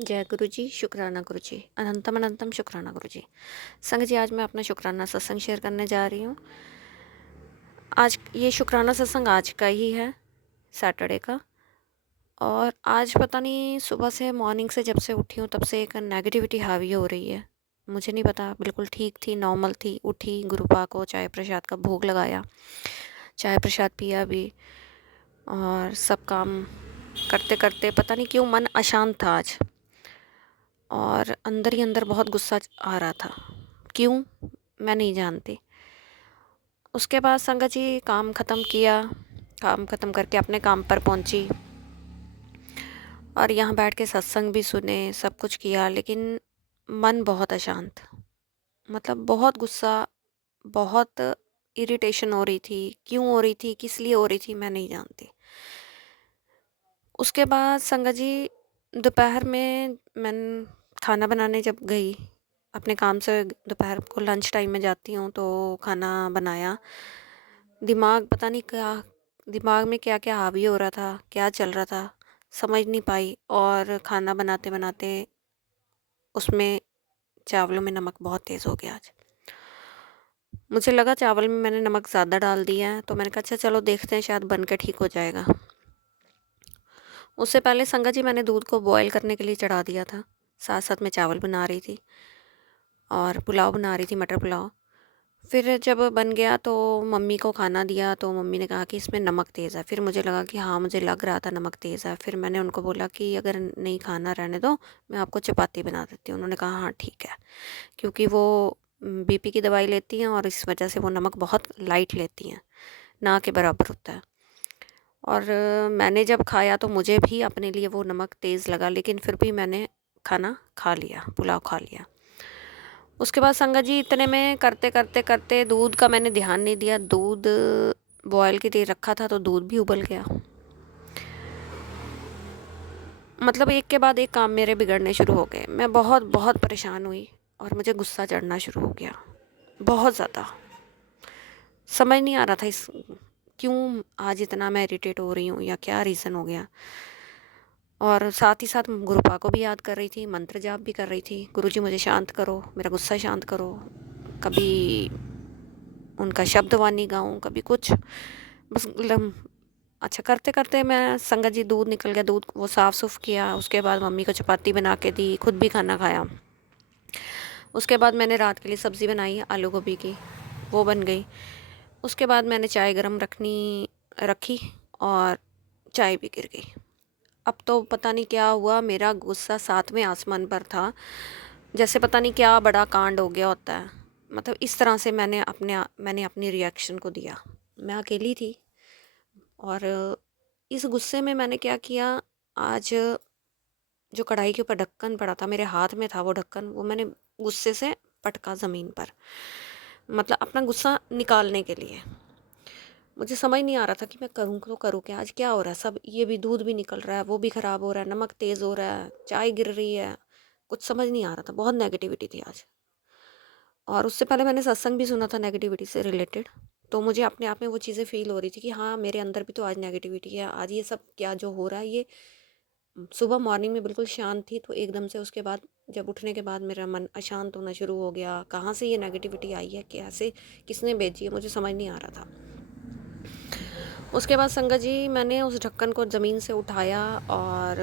जय गुरु जी, शुक्राना गुरु जी, अनंतम अनंतम शुक्राना गुरु जी। संग जी, आज मैं अपना शुक्राना सत्संग शेयर करने जा रही हूँ। आज ये शुक्राना सत्संग आज का ही है, सैटरडे का। और आज पता नहीं सुबह से मॉर्निंग से जब से उठी हूँ तब से एक नेगेटिविटी हावी हो रही है। मुझे नहीं पता, बिल्कुल ठीक थी, नॉर्मल थी, उठी गुरुपा को चाय प्रसाद का भोग लगाया, चाय प्रसाद पिया भी, और सब काम करते करते पता नहीं क्यों मन अशांत था आज। और अंदर ही अंदर बहुत गुस्सा आ रहा था, क्यों मैं नहीं जानती। उसके बाद संगत जी काम ख़त्म किया, काम ख़त्म करके अपने काम पर पहुंची और यहाँ बैठ के सत्संग भी सुने, सब कुछ किया, लेकिन मन बहुत अशांत, मतलब बहुत गुस्सा, बहुत इरिटेशन हो रही थी। क्यों हो रही थी, किस लिए हो रही थी, मैं नहीं जानती। उसके बाद संगत जी दोपहर में मैं खाना बनाने जब गई, अपने काम से दोपहर को लंच टाइम में जाती हूँ तो खाना बनाया। दिमाग पता नहीं क्या, दिमाग में क्या क्या हावी हो रहा था, क्या चल रहा था, समझ नहीं पाई। और खाना बनाते बनाते उसमें चावलों में नमक बहुत तेज़ हो गया आज। मुझे लगा चावल में मैंने नमक ज़्यादा डाल दिया है, तो मैंने कहा अच्छा चलो देखते हैं, शायद बन के ठीक हो जाएगा। उससे पहले संगत जी मैंने दूध को बॉईल करने के लिए चढ़ा दिया था, साथ साथ मैं चावल बना रही थी और पुलाव बना रही थी, मटर पुलाव। फिर जब बन गया तो मम्मी को खाना दिया तो मम्मी ने कहा कि इसमें नमक तेज़ है। फिर मुझे लगा कि हाँ, मुझे लग रहा था नमक तेज़ है। फिर मैंने उनको बोला कि अगर नहीं खाना रहने दो, मैं आपको चपाती बना देती हूँ। उन्होंने कहा हाँ ठीक है, क्योंकि वो बीपी की दवाई लेती हैं और इस वजह से वो नमक बहुत लाइट लेती हैं, ना के बराबर होता है। और मैंने जब खाया तो मुझे भी अपने लिए वो नमक तेज़ लगा, लेकिन फिर भी मैंने खाना खा लिया, पुलाव खा लिया। उसके बाद संगत जी इतने में करते करते करते दूध का मैंने ध्यान नहीं दिया, दूध बॉयल के लिए रखा था तो दूध भी उबल गया। मतलब एक के बाद एक काम मेरे बिगड़ने शुरू हो गए। मैं बहुत बहुत परेशान हुई और मुझे गुस्सा चढ़ना शुरू हो गया, बहुत ज़्यादा। समझ नहीं आ रहा था इस क्यों आज इतना मैं इरिटेट हो रही हूँ या क्या रीज़न हो गया। और साथ ही साथ गुरुपा को भी याद कर रही थी, मंत्र जाप भी कर रही थी, गुरुजी मुझे शांत करो, मेरा गुस्सा शांत करो। कभी उनका शब्दवाणी गाऊं, कभी कुछ, बस अच्छा करते करते मैं संगत जी दूध निकल गया, दूध वो साफ़ सुफ किया। उसके बाद मम्मी को चपाती बना के दी, खुद भी खाना खाया। उसके बाद मैंने रात के लिए सब्ज़ी बनाई आलू गोभी की, वो बन गई। उसके बाद मैंने चाय गरम रखी और चाय भी गिर गई। अब तो पता नहीं क्या हुआ, मेरा गुस्सा सातवें आसमान पर था, जैसे पता नहीं क्या बड़ा कांड हो गया होता है। मतलब इस तरह से मैंने अपनी रिएक्शन को दिया। मैं अकेली थी और इस गुस्से में मैंने क्या किया, आज जो कढ़ाई के ऊपर ढक्कन पड़ा था, मेरे हाथ में था वो ढक्कन, वो मैंने गुस्से से पटका ज़मीन पर, मतलब अपना गुस्सा निकालने के लिए। मुझे समझ नहीं आ रहा था कि मैं करूँ तो करूँ क्या, आज क्या हो रहा है। सब ये भी दूध भी निकल रहा है, वो भी ख़राब हो रहा है, नमक तेज़ हो रहा है, चाय गिर रही है, कुछ समझ नहीं आ रहा था। बहुत नेगेटिविटी थी आज। और उससे पहले मैंने सत्संग भी सुना था नेगेटिविटी से रिलेटेड, तो मुझे अपने आप में वो चीज़ें फ़ील हो रही थी कि हाँ, मेरे अंदर भी तो आज नेगेटिविटी है। आज ये सब क्या जो हो रहा है, ये सुबह मॉर्निंग में बिल्कुल शांत थी, तो एकदम से उसके बाद जब उठने के बाद मेरा मन अशांत होना शुरू हो गया। कहाँ से ये नेगेटिविटी आई है, कैसे, किसने भेजी है, मुझे समझ नहीं आ रहा था। उसके बाद संगत जी मैंने उस ढक्कन को ज़मीन से उठाया और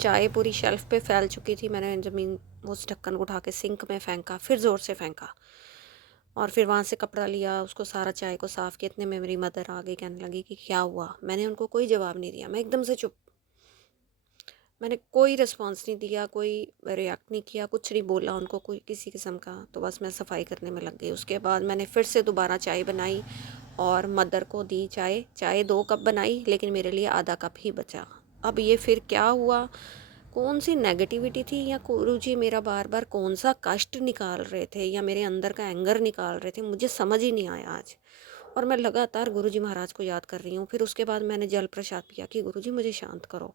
चाय पूरी शेल्फ पे फैल चुकी थी। मैंने ज़मीन उस ढक्कन को उठा के सिंक में फेंका, फिर ज़ोर से फेंका और फिर वहाँ से कपड़ा लिया, उसको सारा चाय को साफ़ किया। इतने में मेरी मदर आ गई, कहने लगी कि क्या हुआ। मैंने उनको कोई जवाब नहीं दिया, मैं एकदम से चुप। मैंने कोई रिस्पॉन्स नहीं दिया, कोई रिएक्ट नहीं किया, कुछ नहीं बोला उनको, कोई किसी किस्म का। तो बस मैं सफाई करने में लग गई। उसके बाद मैंने फिर से दोबारा चाय बनाई और मदर को दी चाय। चाय 2 कप बनाई, लेकिन मेरे लिए आधा कप ही बचा। अब ये फिर क्या हुआ, कौन सी नेगेटिविटी थी, या गुरुजी मेरा बार बार कौन सा कष्ट निकाल रहे थे, या मेरे अंदर का एंगर निकाल रहे थे, मुझे समझ ही नहीं आया आज। और मैं लगातार गुरुजी महाराज को याद कर रही हूँ। फिर उसके बाद मैंने जल प्रसाद पिया कि गुरुजी मुझे शांत करो।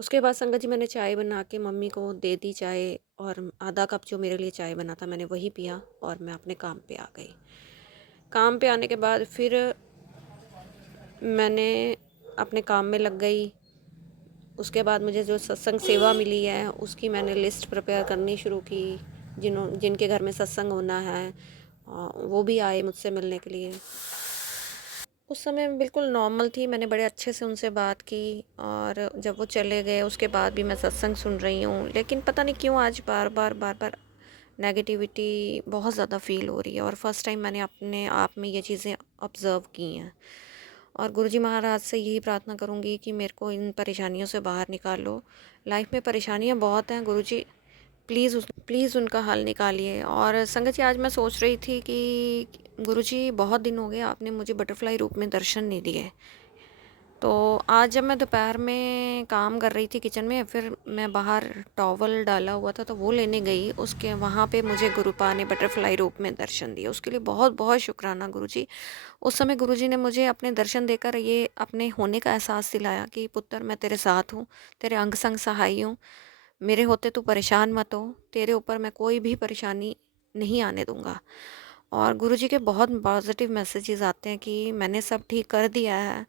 उसके बाद संगत जी मैंने चाय बना के मम्मी को दे दी चाय, और आधा कप जो मेरे लिए चाय बना था मैंने वही पिया और मैं अपने काम पे आ गई। काम पे आने के बाद फिर मैंने अपने काम में लग गई। उसके बाद मुझे जो सत्संग सेवा मिली है उसकी मैंने लिस्ट प्रिपेयर करनी शुरू की। जिनके घर में सत्संग होना है वो भी आए मुझसे मिलने के लिए। उस समय मैं बिल्कुल नॉर्मल थी, मैंने बड़े अच्छे से उनसे बात की और जब वो चले गए उसके बाद भी मैं सत्संग सुन रही हूँ, लेकिन पता नहीं क्यों आज बार बार नेगेटिविटी बहुत ज़्यादा फ़ील हो रही है और फर्स्ट टाइम मैंने अपने आप में ये चीज़ें ऑब्ज़र्व की हैं। और गुरुजी महाराज से यही प्रार्थना करूँगी कि मेरे को इन परेशानियों से बाहर निकालो। लाइफ में परेशानियाँ बहुत हैं गुरुजी, प्लीज़ उनका हल निकालिए। और संगत जी, आज मैं सोच रही थी कि गुरुजी बहुत दिन हो गए आपने मुझे बटरफ्लाई रूप में दर्शन नहीं दिए। तो आज जब मैं दोपहर में काम कर रही थी किचन में, फिर मैं बाहर टॉवल डाला हुआ था तो वो लेने गई, उसके वहाँ पे मुझे गुरुपा ने बटरफ्लाई रूप में दर्शन दिए। उसके लिए बहुत बहुत शुक्राना गुरुजी। उस समय गुरुजी ने मुझे अपने दर्शन देकर ये अपने होने का एहसास दिलाया कि पुत्र, मैं तेरे साथ हूँ, तेरे अंग संग सहाई हूँ, मेरे होते तू परेशान मत हो, तेरे ऊपर मैं कोई भी परेशानी नहीं आने दूंगा। और गुरुजी के बहुत पॉजिटिव मैसेजेस आते हैं कि मैंने सब ठीक कर दिया है।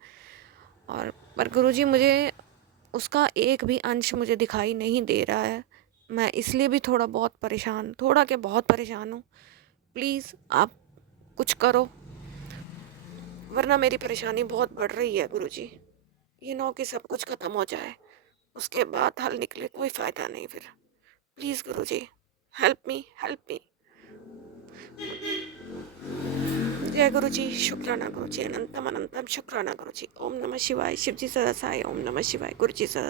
और पर गुरुजी, मुझे उसका एक भी अंश मुझे दिखाई नहीं दे रहा है। मैं इसलिए भी थोड़ा क्या बहुत परेशान हूँ। प्लीज़ आप कुछ करो, वरना मेरी परेशानी बहुत बढ़ रही है गुरुजी। ये ना हो कि सब कुछ ख़त्म हो जाए, उसके बाद हल निकले कोई फ़ायदा नहीं फिर। Please Guruji, help me. जय गुरुजी, शुक्राना गुरुजी, अनंतम अनंतम शुक्राना गुरुजी। ओम नमः शिवाय। शिवजी सदा सहाय। ओम नमः शिवाय। गुरुजी सदा